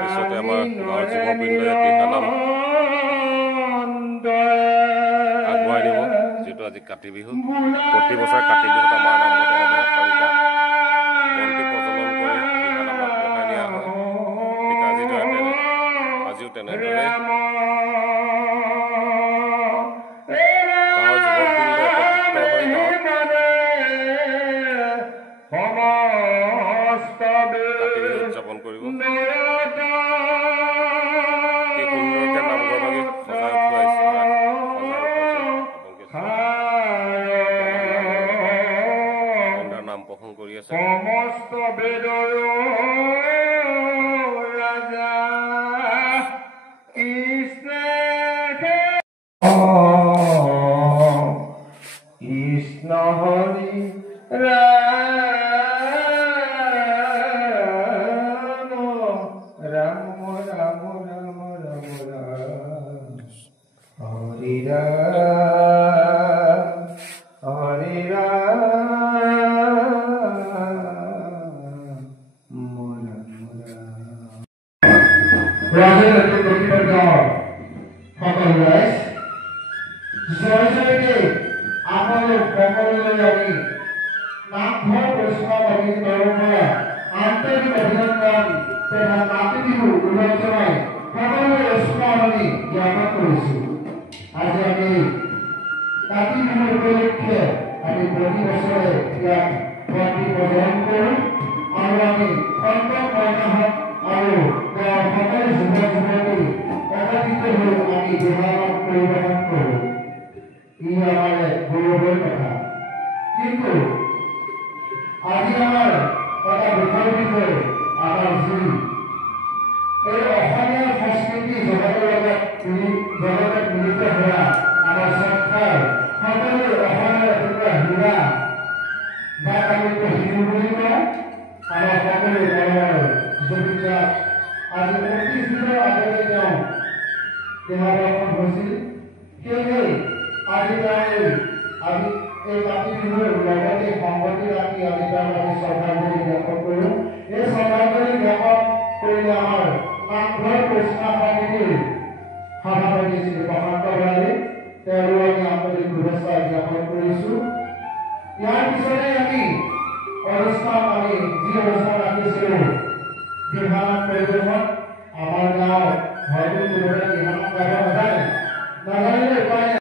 পিছতে আমাৰ গাঁৱৰ যুৱবৃন্দই দিহানাম আগুৱাই নিব যিটো আজি কাতি বিহু প্ৰতি বছৰে কাতি বিহুত আমাৰ নামত এনেদৰে সন্ধ্যা বন্তি প্ৰজ্বলন কৰি দিহানাম আগবঢ়াই নিয়া হয় ঠিক আজিও তেনেদৰে গাঁৱৰ যুৱকবৃন্দ একত্ৰিত হৈ কাতি বিহু উদযাপন কৰিব সুন্দৰকে নামঘৰ ভাগি সজাই উঠুৱাইছে নাম প্ৰসংগ কৰি আছে সমস্ত বেদৰ ৰাজা কৃষ্ণ কৃষ্ণ হৰি সভাপতি শ্ৰী প্ৰশান্ত